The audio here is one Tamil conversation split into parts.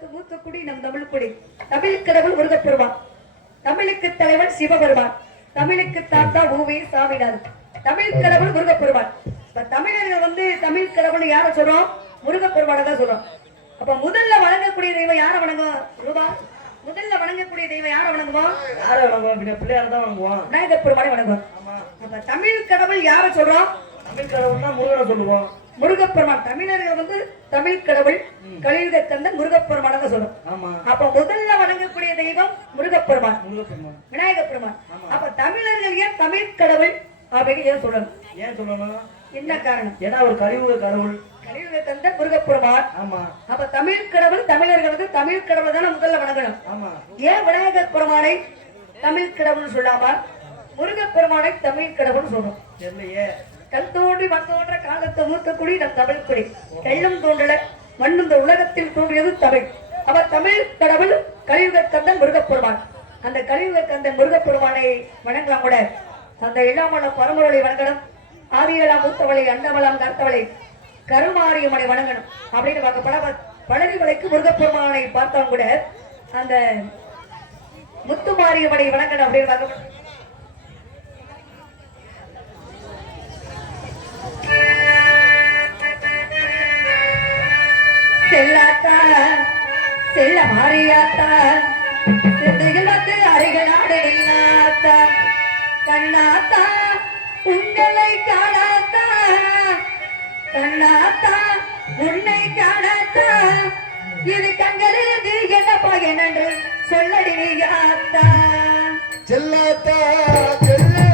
காலத்து மூத்த குடி நம் தமிழ் குடி. தமிழ் கடவுள் முருகப்பெருமான். தமிழுக்கு தலைவன் சிவபெருமான். தமிழுக்கு தாத்தா ஊவே சாமிநாதன். தமிழ் கடவுள் முருகப்பெருமான். இப்ப தமிழர்கள் வந்து தமிழ் கடவுள் யார சொல்றோம்? முருகப்பெருமானை தான் சொல்றோம். அப்ப முதல்ல வணங்கக்கூடிய தெய்வம் யார வணங்கும் ரூபா? முதல்ல வணங்கக்கூடிய தெய்வம் யார வணங்குவோம் யாரை வணங்குவோம்? பிள்ளையார் தான் வணங்குவோம். விநாயகர் பெருமானை வணங்குவோம் ஆமா. அப்ப தமிழ் கடவுள் யார சொல்றோம்? தமிழ் கடவுள் தான் முருகனை சொல்லுவோம். முருகப்பெருமான். தமிழர்கள் வந்து தமிழ் கடவுள் கலியுக கந்தன் முருகப்பெருமானை தான் சொல்றோம் ஆமா. அப்ப முதல்ல வணங்கக்கூடிய தெய்வம் முருகப்பெருமான். முருகப்பெருமான். விநாயகர் பெருமான். அப்ப தமிழர்கள் ஏன் தமிழ் கடவுள் அப்படின்னு ஏன் சொல்லணும்? ஏன் சொல்லணும்? என்ன காரணம்? ஏன்னா ஒரு கழிவு கடவுள். கலியுக கந்தன் முருகப்பெருமான். ஆமா. அப்ப தமிழ் கடவுள் தமிழர்கள் வந்து தமிழ் கடவுள் தானே முதல்ல வணங்கணும். ஆமா. ஏன் விநாயகர் பெருமானை தமிழ் கடவுள் சொல்லாம முருகப்பெருமானை தமிழ் கடவுள் சொல்றோம் தெரியலையே. கல் தோன்றி மண் தோன்ற காலத்தை மூத்த குடி நம் தமிழ் குடி. எள்ளும் தோன்றல மண்ணும் இந்த உலகத்தில் தோன்றியது தமிழ். அவர் தமிழ் கடவுள் கலியுக கந்தன் முருகப்பெருமான். அந்த கலியுக கந்தன் முருகப்பெருமானை வணங்கலாம் கூட. அந்த இல்லாமல பரம்பொருளை வணங்கணும். ஆதியலாம் மூத்தவளை அண்டவளம் கர்த்தவளை கருமாரியம்மனை வணங்கணும். அப்படின்னு பார்க்க பல பழனி மலைக்கு முருகப்பெருமானை பார்த்தவங்க கூட அந்த முத்துமாரியம்மனை வணங்கணும் அப்படின்னு பார்க்க செல்லாத்தா செல்ல மாறியாத்தா சிந்தையில் வந்து அருகில் கண்ணாத்தா உங்களை காணாத்தா கண்ணாத்தா உன்னை காணாத்தா இது என்ன சொல்லடி நீயாத்தா செல்லாத்தா செல்ல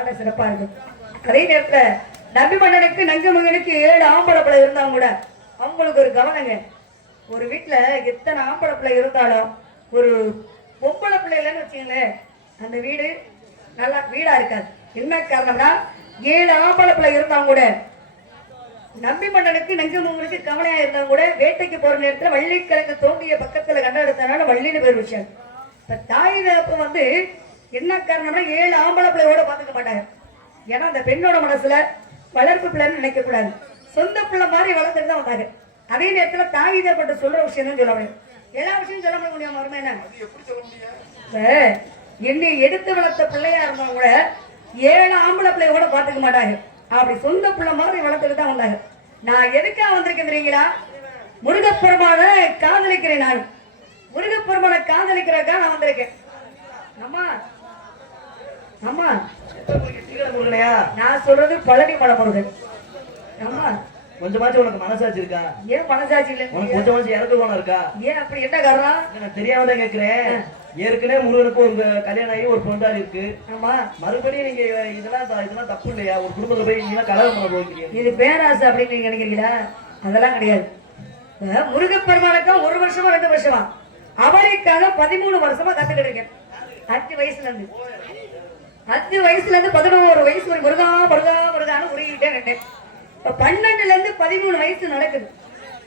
பாட சிறப்பா இருக்கும் அதே நேரத்துல நம்பி மன்னனுக்கு நங்கு மகனுக்கு ஏழு ஆம்பளை பிள்ளை இருந்தாங்க கூட அவங்களுக்கு ஒரு கவனங்க ஒரு வீட்டுல எத்தனை ஆம்பளை பிள்ளை இருந்தாலும் ஒரு பொம்பளை பிள்ளைலன்னு வச்சுங்களேன் அந்த வீடு நல்லா வீடா இருக்காது. என்ன காரணம்னா ஏழு ஆம்பளை பிள்ளை இருந்தாங்க கூட நம்பி மன்னனுக்கு நெஞ்சமுங்களுக்கு கவலையா இருந்தா கூட வேட்டைக்கு போற நேரத்துல வள்ளிக்கிழங்கு தோண்டிய பக்கத்துல கண்டெடுத்தனால வள்ளின்னு பேர் வச்சாங்க. இப்ப தாய் வேப்பம் வந்து என்ன காரணம்னா ஏழு ஆம்பளை பிள்ளையோட பாத்துக்க மாட்டாங்க. ஏன்னா அந்த பெண்ணோட மனசுல வளர்ப்பு பிள்ளைன்னு நினைக்க கூடாது. சொந்த பிள்ளை மாதிரி வளர்த்துட்டு தான் வந்தாங்க அதே நேரத்துல தாய் தகப்பட்டு சொல்ற விஷயம் தான் சொல்ல முடியும். எல்லா விஷயம் சொல்ல முடியும்? மருமை என்ன? என்னை எடுத்து வளர்த்த பிள்ளையா இருந்தா கூட ஏழு ஆம்பளை பிள்ளையோட பாத்துக்க மாட்டாங்க அப்படி சொந்த பிள்ளை மாதிரி வளர்த்துட்டு தான் வந்தாங்க நான் எதுக்காக வந்திருக்கேன் தெரியுங்களா? முருகப்பெருமான காதலிக்கிறேன் நான். முருகப்பெருமான காதலிக்கிறக்கா நான் வந்திருக்கேன். அம்மா முருகனையா நான் சொல்றது பழனி மலை முருகன் அம்மா கொஞ்சமாச்சும் உனக்கு மனசாட்சி இருக்கா? ஏன் மனசாட்சி உனக்கு இல்லை கொஞ்சமாச்சும் இறக்க குணம் இருக்கா? ஏன் அப்படி என்ன காரணம்? நான் தெரியாம தான் கேக்குறேன் ஏற்கனவே முருகனுக்கு உங்க கல்யாணம் ஆகி ஒரு பொண்டாடி இருக்கு. ஆமா. மறுபடியும் நீங்க இதெல்லாம் இதெல்லாம் தப்பு இல்லையா? ஒரு குடும்பத்துல போய் நீங்க கலகம் பண்ண போகிறீங்க. இது பேராசை அப்படின்னு நீங்க நினைக்கிறீங்களா? அதெல்லாம் கிடையாது. முருகப்பெருமானுக்கு ஒரு வருஷமா ரெண்டு வருஷமா. அவரைக்காக பதிமூணு வருஷமா கத்துக்கிட்டு இருக்கேன். அஞ்சு வயசுல இருந்து. அஞ்சு வயசுல இருந்து பதினோரு வயசு ஒரு முருகா முருகா முருகான்னு உருகிட்டே நின்றேன் இப்ப பன்னெண்டுல இருந்து பதிமூணு வயசு நடக்குது.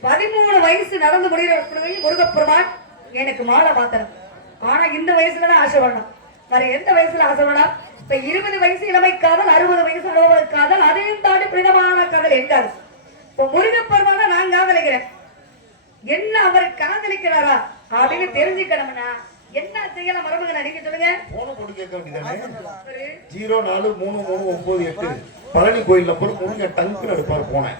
பதிமூணு வயசு நடந்து முடிகிற பொழுது முருகப்பெருமான் எனக்கு மாலை மாத்தணும் ஆனா இந்த வயசுல தான் ஆசை வேணும் வேற எந்த வயசுல ஆசை வேணாம் இப்ப இருபது வயசு இளமை காதல் அறுபது வயசு அறுபது காதல் அதையும் தாண்டி புனிதமான காதல் எங்காது இப்ப முருகப்பெருமான நான் காதலிக்கிறேன். என்ன அவர் காதலிக்கிறாரா? அப்படின்னு தெரிஞ்சுக்கணும்னா என்ன செய்யலாம்? மரபுகளை நீங்க சொல்லுங்க. போன போட்டு கேட்க வேண்டியதானே ஒரு ஜீரோ நாலு மூணு மூணு ஒன்பது எட்டு. பழனி கோயில் நம்பர் முருகன் டங்கு எடுப்பார் போனேன்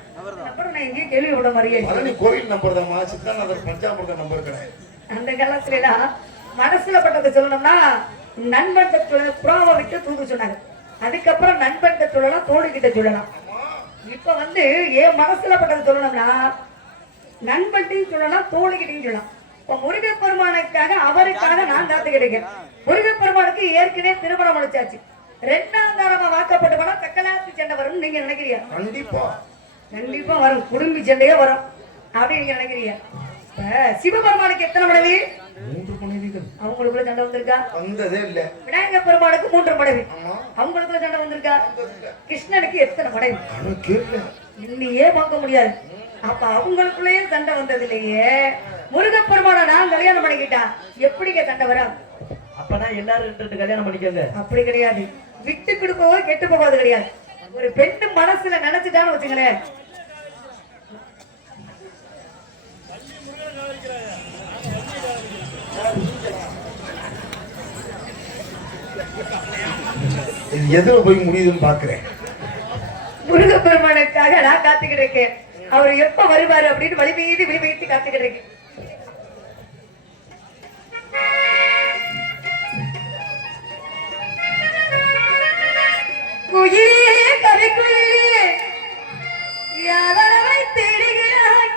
எங்கேயும் கேள்விப்பட மாதிரியே. பழனி கோயில் நம்பர் தான்மா சித்தாநகர் பஞ்சாமிர்த நம்பர் கிடையாது அந்த காலத்துல எல்லாம் மனசுல பட்டதை சொல்லணும்னா நண்பன் சொல்ல புறாவை விட்டு தூக்க சொன்னாங்க. அதுக்கப்புறம் நண்பன் சொல்லலாம் தோழி கிட்ட சொல்லலாம். இப்ப வந்து என் மனசுல பட்டதை சொல்லணும்னா நண்பன்ட்டையும் சொல்லலாம் தோழிகிட்டையும் சொல்லலாம். இப்ப முருகப்பெருமானுக்காக அவருக்காக நான் காத்துக்கிட்டு இருக்கேன் முருகப்பெருமானுக்கு ஏற்கனவே திருமணம் முடிச்சாச்சு. ரெண்டாம் தரமா வாக்கப்பட்ட படம் தக்கலாத்து சண்டை வரும்னு நீங்க நினைக்கிறீங்க? கண்டிப்பா. கண்டிப்பா வரும். குடும்பி சண்டையே வரும். அப்படின்னு நீங்க நினைக்கிறீங்க. சிவபெருமானுக்கு எத்தனை மனைவி? அவங்களுக்குள்ள சண்டை வந்திருக்கா? வந்ததே இல்ல. விநாயகர் பெருமானுக்கு மூன்று மனைவி. அவங்களுக்குள்ள சண்டை வந்திருக்கா? கிருஷ்ணனுக்கு எத்தனை மனைவி? இன்னையே பார்க்க முடியாது. அப்ப அவங்களுக்குள்ளேயே சண்டை வந்தது இல்லையே முருகப்பெருமான நான் கல்யாணம் பண்ணிக்கிட்டா எப்படிங்க சண்டை வரும்? அப்பனா எல்லாரும் ரெண்டு ரெண்டு கல்யாணம் பண்ணிக்கோங்க. அப்படி கிடையாது. விட்டு கொடுப்பவோ கெட்டு போவது கிடையாது. ஒரு பெண்ணு மனசுல நினைச்சுட்டான்னு வச்சுங்களேன் இது எதுல போய் முடியுதுன்னு பாக்குறேன். முருகப்பெருமானுக்காக நான் காத்துக்கிட்டு இருக்கேன். அவர் எப்ப வருவாரு அப்படின்னு வழி மீது விழி வைத்து காத்துக்கிட்டு இருக்கேன். குயிலே கவி குயிலே யாதரவை தேடுகிறாய்?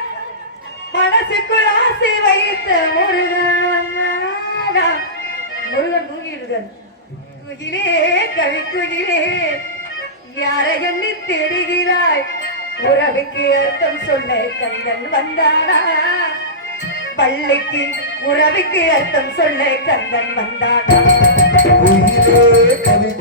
மனசுக்குள் ஆசை வைத்த முருகன் முருகன் தூங்கிட்டு குயிலே கவி குயிலே யாரை எண்ணி தேடுகிறாய்? உறவுக்கு அர்த்தம் சொல்ல கந்தன் வந்தானா? பள்ளிக்கு உறவுக்கு அர்த்தம் சொல்ல கந்தன் வந்தானா? குயிலே கவி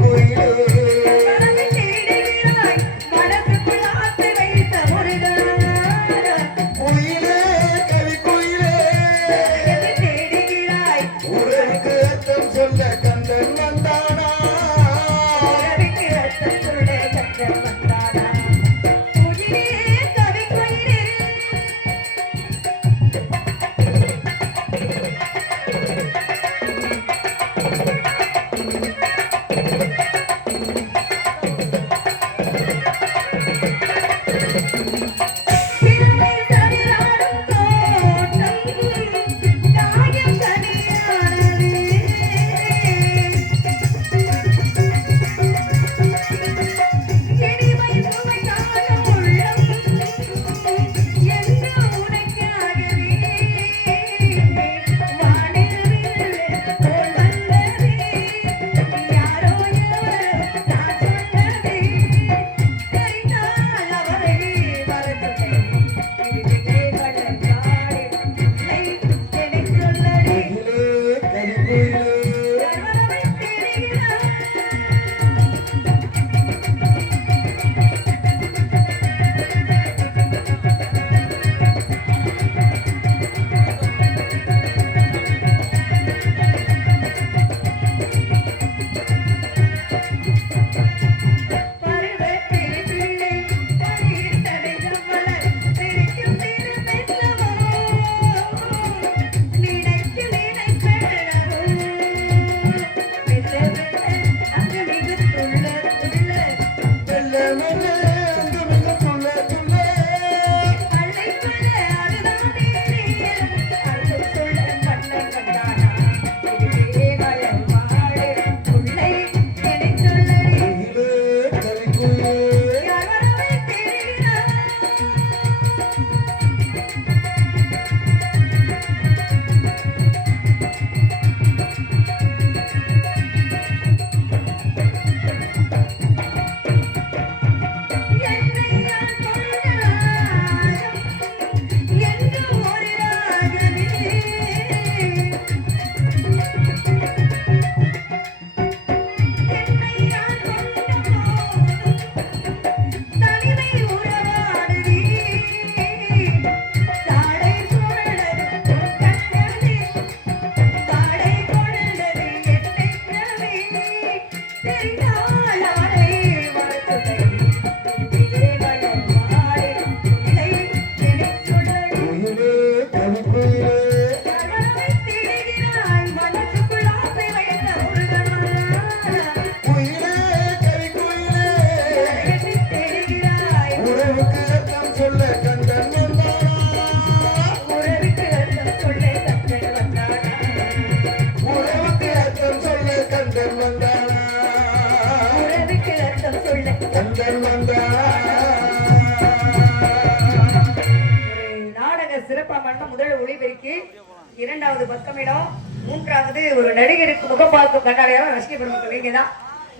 ஒரு பக்கமிடம் மூன்றாவது ஒரு நடிகருக்கு முகம் பார்க்கும் கண்ணாடையாக பெருமக்கள் நீங்க தான்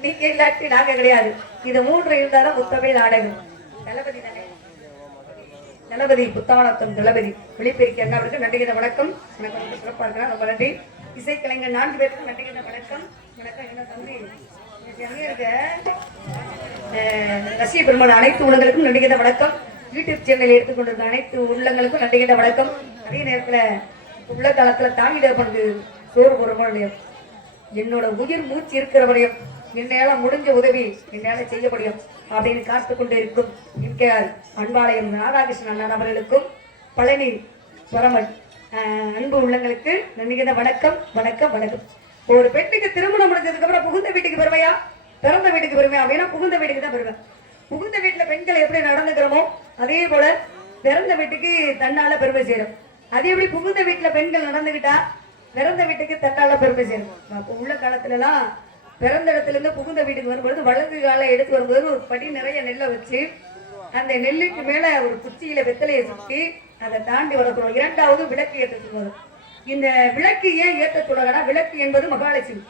நீங்க இல்லாட்டி நாங்க கிடையாது. இது மூன்று இருந்தாலும் முத்தமிழ் நாடகம். தளபதி தானே? தளபதி புத்தாவனத்தம் தளபதி. ஒளிபெருக்கி அண்ணா அவருக்கு நன்றிகிற வணக்கம். எனக்கு ரொம்ப சிறப்பாக இருக்கிறார். ரொம்ப நன்றி. இசைக்கலைஞர் நான்கு பேருக்கும் நன்றிகிற வணக்கம். வணக்கம் என்ன தம்பி? அஹ் ரசிக பெருமாள் அனைத்து உள்ளங்களுக்கும் நன்றிகிற வணக்கம். யூடியூப் சேனல் எடுத்துக்கொண்டிருந்த அனைத்து உள்ளங்களுக்கும் நன்றிகிற வணக்கம். அதே நேரத்துல உள்ள காலத்துல தாங்கிட தேவனுக்கு சோறு போடுறோமோ என்னோட உயிர் மூச்சு இருக்கிற வரையும் என்னால முடிஞ்ச உதவி என்னால செய்ய முடியும். அப்படின்னு காத்து கொண்டு இருக்கும். எம்கேஆர் அன்பாளையம் ராதாகிருஷ்ணன் அண்ணன் அவர்களுக்கும் பழனி பரமன் அன்பு உள்ளங்களுக்கு நன்றிகிற வணக்கம் வணக்கம் வணக்கம். ஒரு பெண்ணுக்கு திருமணம் முடிஞ்சதுக்கு அப்புறம் புகுந்த வீட்டுக்கு பெருமையா பிறந்த வீட்டுக்கு பெருமையா அப்படின்னா புகுந்த வீட்டுக்கு தான் பெருமை புகுந்த வீட்டுல பெண்கள் எப்படி நடந்துக்கிறோமோ அதே போல பிறந்த வீட்டுக்கு தன்னால பெருமை செய்யறோம் அது எப்படி புகுந்த வீட்டுல பெண்கள் நடந்துக்கிட்டா பிறந்த வீட்டுக்கு தட்டால பெருமை சேரும் அப்போ உள்ள காலத்துல எல்லாம் பிறந்த இடத்துல இருந்து புகுந்த வீட்டுக்கு வரும்பொழுது வழக்கு காலை எடுத்து வரும்போது ஒரு படி நிறைய நெல்லை வச்சு அந்த நெல்லுக்கு மேல ஒரு குச்சியில வெத்தலையை சுற்றி அதை தாண்டி வரக்கூடும் இரண்டாவது விளக்கு ஏற்றத்துக்கு வரும் இந்த விளக்கு ஏன் ஏற்றக்கூடாதுன்னா விளக்கு என்பது மகாலட்சுமி.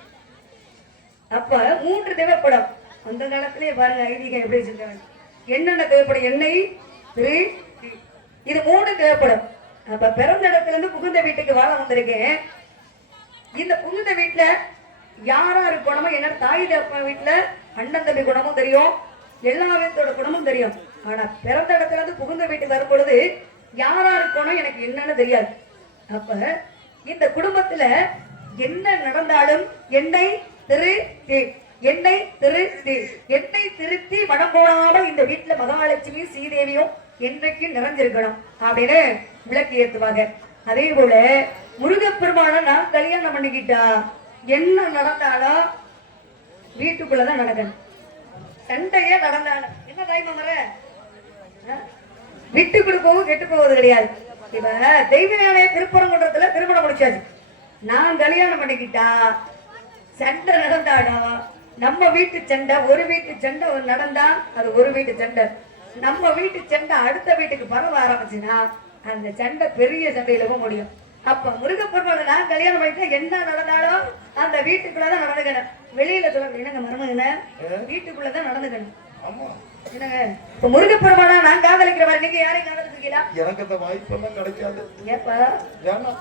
அப்ப மூன்று தேவைப்படம். அந்த காலத்திலே பாருங்க ஐதீகம் எப்படி வச்சிருக்காங்க. என்னென்ன தேவைப்படும்? எண்ணெய் இது மூணு தேவைப்படும். நம்ம பிறந்த இடத்துல இருந்து புகுந்த வீட்டுக்கு வாழ வந்திருக்கேன். இந்த புகுந்த வீட்டுல யாரா இருக்கணுமோ என்ன தாய் தப்ப வீட்டுல அண்ணன் தம்பி குணமும் தெரியும். எல்லா விதத்தோட குணமும் தெரியும். ஆனா பிறந்த இடத்துல இருந்து புகுந்த வீட்டுக்கு வரும் பொழுது யாரா இருக்கணும் எனக்கு என்னன்னு தெரியாது. அப்ப இந்த குடும்பத்துல என்ன நடந்தாலும் என்னை திரு தி என்னை திருத்தி என்னை திருத்தி மனம் போடாமல் இந்த வீட்டுல மகாலட்சுமி ஸ்ரீதேவியும் என்றைக்கு நிறைஞ்சிருக்கணும். அப்படின்னு விளக்கு ஏற்றுவாங்க அதே போல முருகப்பெருமான நான் கல்யாணம் பண்ணிக்கிட்டா என்ன நடந்தாலும் வீட்டுக்குள்ளதான் நடக்கணும். சண்டையே நடந்தாலும் என்ன தாய்மா மர விட்டு கொடுக்கவும் கெட்டு போவது கிடையாது. இப்ப தெய்வ திருப்பரங்குன்றத்துல திருமணம் முடிச்சாச்சு. நான் கல்யாணம் பண்ணிக்கிட்டா சண்டை நடந்தாலும் நம்ம வீட்டு சண்டை ஒரு வீட்டு சண்டை நடந்தா அது ஒரு வீட்டு சண்டை. நம்ம வீட்டு சண்டை அடுத்த வீட்டுக்கு பரவ ஆரம்பிச்சுன்னா அந்த சண்டை பெரிய சண்டையில போக முடியும். அப்ப முருகப்பெருமாளை நான் கல்யாணம் பண்ணிட்டா என்ன நடந்தாலும் அந்த வீட்டுக்குள்ளதான் நடந்துக்கணும். வெளியில சொல்ல என்னங்க மருமகன வீட்டுக்குள்ளதான் நடந்துக்கணும். என்னங்க? இப்ப முருகப்பெருமாளா நான் காதலிக்கிற மாதிரி நீங்க யாரையும் காதலிச்சிருக்கீங்களா? எனக்கு அந்த வாய்ப்பெல்லாம் கிடைக்காது. ஏப்பா? ஏன்னா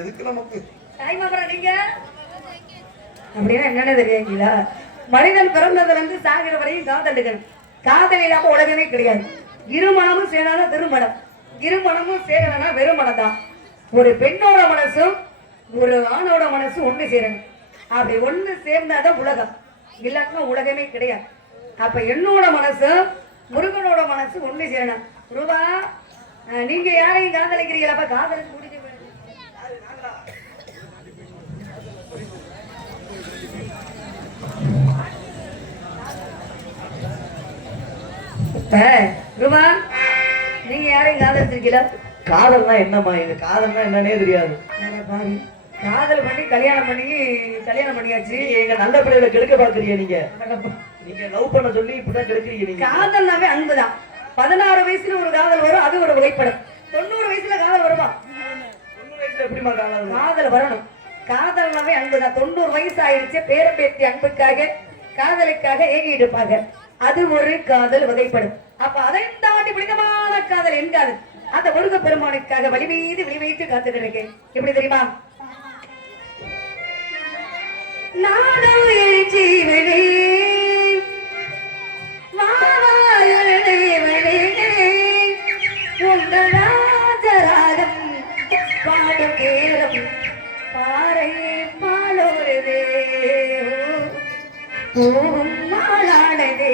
எதுக்கு நமக்கு? தாய் மாமரா நீங்க? அப்படின்னா என்னன்னு தெரியுங்களா? மனிதன் பிறந்ததுல இருந்து சாகிற வரையும் காதலிக்கணும். காதல் இல்லாம உலகமே கிடையாது. இருமணமும் சேராதான் திருமணம். இருமணமும் சேரலனா வெறுமணம் தான் ஒரு பெண்ணோட மனசும் ஒரு ஆணோட மனசும் ஒண்ணு சேரணும். அப்படி ஒண்ணு சேர்ந்தாதான் உலகம். இல்லாட்டினா உலகமே கிடையாது. அப்ப என்னோட மனசும் முருகனோட மனசு ஒண்ணு சேரணும். ரூபா அஹ், நீங்க யாரையும் காதலிக்கிறீங்களா? காதலுக்கு முடிஞ்ச போயிடுது. இப்ப ரூபா நீங்க யாரையும் காதலிச்சிருக்கீங்களா? காதல்னா என்னம்மா? எங்க காதல்னா என்னன்னே தெரியாது. காதல் பண்ணி கல்யாணம் பண்ணி கல்யாணம் பண்ணியாச்சு. எங்க நல்ல பிள்ளைகளை கெடுக்க பாக்குறீங்க நீங்க? நீங்க லவ் பண்ண சொல்லி இப்படிதான் கெடுக்கிறீங்க நீங்க. காதல்னாவே அன்புதான். பதினாறு வயசுல ஒரு காதல் வரும் அது ஒரு புகைப்படம். தொண்ணூறு வயசுல காதல் வருமா? தொண்ணூறு வயசுல எப்படிமா காதல்? காதல் வரணும். காதல்னாவே அன்புதான். தொண்ணூறு வயசு ஆயிடுச்சு பேரம்பேத்தி அன்புக்காக காதலுக்காக ஏங்கிட்டு இருப்பாங்க. அது ஒரு காதல் வகைப்படும். அப்ப அதை தாண்டி புனிதமான காதல் என் காதல் அந்த முருக பெருமானுக்காக வழி மீது விழி வைத்து காத்துட்டு இருக்கேன் எப்படி தெரியுமா? நானும் ஜீவனே பாடும் நேரம் பாறை பாலோருவே பூவும் மாளானதே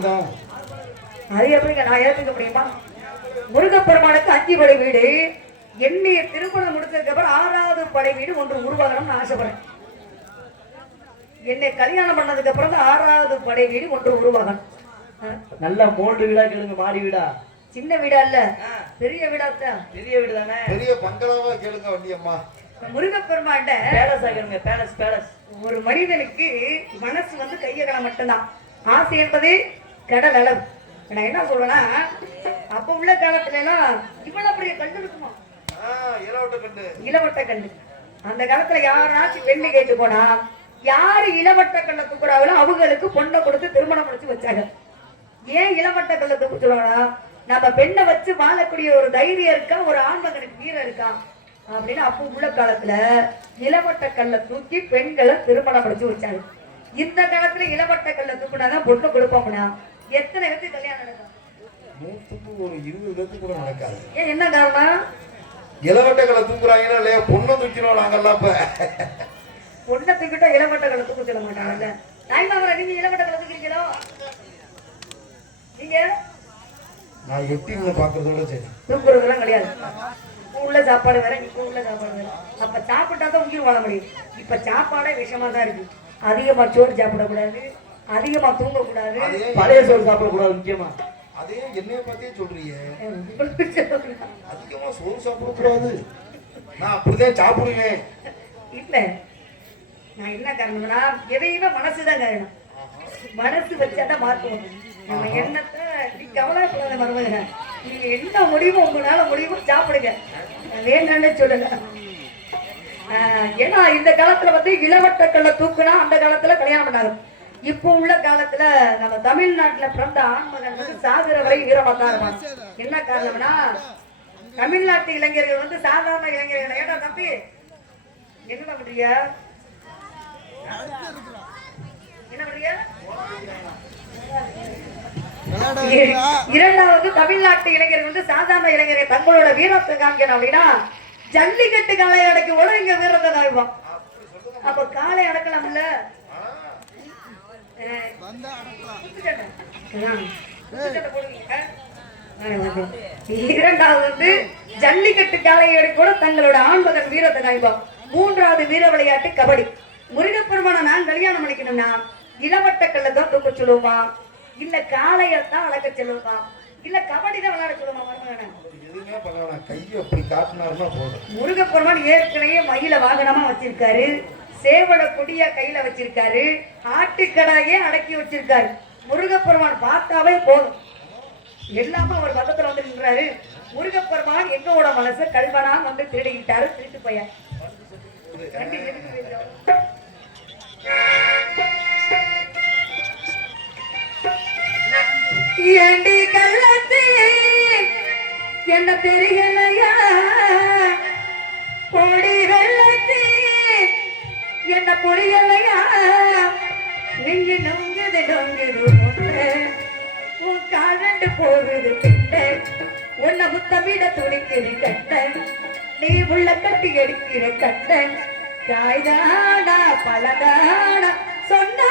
விடுதான் அது எப்படிங்க நான் ஏத்துக்க முடியுமா? முருகப்பெருமானுக்கு அஞ்சு படை வீடு. என்னைய திருமணம் முடிச்சதுக்கு அப்புறம் ஆறாவது படை வீடு ஒன்று உருவாகணும்னு ஆசைப்படுறேன். என்னை கல்யாணம் பண்ணதுக்கு அப்புறம் தான் ஆறாவது படை வீடு ஒன்று உருவாகணும். நல்ல மோல்டு வீடா கேளுங்க மாடி வீடா? சின்ன வீடா இல்ல. பெரிய வீடா தான் பெரிய வீடு தானே? பெரிய பங்களாவா கேளுங்க வண்டியம்மா. முருகப்பெருமான்ட பேலஸ் கேளுங்க பேலஸ் பேலஸ் ஒரு மனிதனுக்கு மனசு வந்து கையகலம் மட்டும்தான். ஆசை என்பது கடல் அளவு நான் என்ன சொல்றேன்னா அப்ப உள்ள காலத்துல எல்லாம் இவ்வளவு பெரிய கண்டு இருக்குமா? இளவட்ட கண்டு இளவட்ட கண்டு அந்த காலத்துல யாராச்சும் பெண்ணு கேட்டு போனா யாரு இளவட்ட கல்ல தூக்குறாங்களோ அவங்களுக்கு பொண்ணை கொடுத்து திருமணம் முடிச்சு வச்சாங்க. ஏன் இளவட்ட கல்ல தூக்க சொல்லுவாங்கன்னா நம்ம பெண்ணை வச்சு வாழக்கூடிய ஒரு தைரியம் இருக்கா? ஒரு ஆண்மகனுக்கு வீரம் இருக்கா? அப்படின்னு அப்போ உள்ள காலத்துல இளவட்ட கல்ல தூக்கி பெண்களை திருமணம் முடிச்சு வச்சாங்க. இந்த காலத்துல இளவட்ட கல்ல தூக்குனாதான் பொண்ணு கொடுப்போம்னா எத்தனை பேருக்கு கல்யாணம் நடக்கும்? நூத்துக்கு ஒரு இருபது பேருக்கு கூட நடக்காது. ஏன் என்ன காரணம்? இளவட்டங்களை தூக்குறாங்களா இல்லையா? பொண்ணை தூக்கிறோம் நாங்கெல்லாம் இப்ப. பொண்ணை தூக்கிட்டா இளவட்ட கல்ல தூக்க சொல்ல மாட்டாங்கல்ல. தாய்மாமரா நீங்க இளவட்ட கல்ல தூக்கிறீங்களோ நீங்க? நான் நின்று பாக்குறதோட சரி. தூக்குறதெல்லாம் கிடையாது. இப்ப உள்ள சாப்பாடு வேற இப்ப உள்ள சாப்பாடு வேற. அப்ப சாப்பிட்டா தான் உயிர் வாழ முடியும். இப்ப சாப்பாடே விஷமா தான் இருக்கு. அதிகமா சோறு சாப்பிடக்கூடாது. அதிகமா தூங்கக்கூடாது. பழைய சோறு சாப்பிடக்கூடாது முக்கியமா. அதே என்னைய பார்த்தே சொல்றீங்க. அதிகமா சோறு சாப்பிடக்கூடாது. நான் அப்படிதான் சாப்பிடுவேன். இல்ல. நான் என்ன காரணம்னா எதையுமே மனசுதான் காரணம். மனசு வச்சாதான் மார்க் வரும். நம்ம எண்ணத்தை நீ கவலைப்படாத மருமக நீங்க என்ன முடியுமோ உங்களால முடியுமோ சாப்பிடுங்க. நான் வேண்டாம்னு சொல்லல. ஆஹ் ஏன்னா இந்த காலத்துல வந்து இளவட்ட கல்ல தூக்குனா அந்த காலத்துல கல்யாணம் பண்ணாங்க இப்போ உள்ள காலத்துல நம்ம தமிழ்நாட்டுல பிறந்த ஆண்மகன் வந்து சாகுற வரை வீரமா தான் இருப்பான் என்ன காரணம்னா தமிழ்நாட்டு இளைஞர்கள் வந்து சாதாரண இளைஞர்கள். ஏடா தம்பி? என்ன பண்றீங்க? என்ன பண்றீங்க? இரண்டாவது தமிழ்நாட்டு இளைஞர்கள் வந்து சாதாரண இளைஞரை தங்களோட வீரத்தை காமிக்கணும் அப்படின்னா ஜல்லிக்கட்டு காளை அடக்கி கூட இங்க வீரத்தை காமிப்பான் அப்ப காளை அடக்கலாம்ல? இல்ல இரண்டாவது வந்து ஜல்லிக்கட்டு காளையோட கூட தங்களோட ஆண்மகன் வீரத்தை காமிப்பான் மூன்றாவது வீர விளையாட்டு கபடி. முருகப்பெருமான நான் கல்யாணம் பண்ணிக்கணும்னா இளவட்ட கல்ல தான் தூக்க சொல்லுவோமா? இல்ல காளையத்தான் அடக்க சொல்லுவோமா? இல்ல கபடி தான் விளையாட சொல்லுவோமா மருமகனை? கையை அப்படி காட்டினாருன்னா போதும். முருகப்பெருமான் ஏற்கனவே மயில வாகனமா வச்சிருக்காரு. சேவட கொடியா கையில வச்சிருக்காரு. ஆட்டுக்கடாயே அடக்கி வச்சிருக்காரு. முருகப்பெருமான் பார்த்தாவே போதும். எல்லாமே அவர் பக்கத்துல வந்து நின்றாரு. முருகப்பெருமான் எங்களோட மனசை கல்வனா வந்து திருடிக்கிட்டாரு திருட்டு பையன். ஏண்டி கள்ளத்தி? என்ன தெரியலையா? கொடி வெள்ளத்தே என்ன புரியலையா? நெஞ்சு நொங்குது நொங்குது உன் காலண்டு போகுது பிட்டை உன்னை முத்தமிட துணிக்குது கட்ட நீ உள்ள கட்டி எடுக்கிற கட்ட காய்தானா பழதானா சொன்னா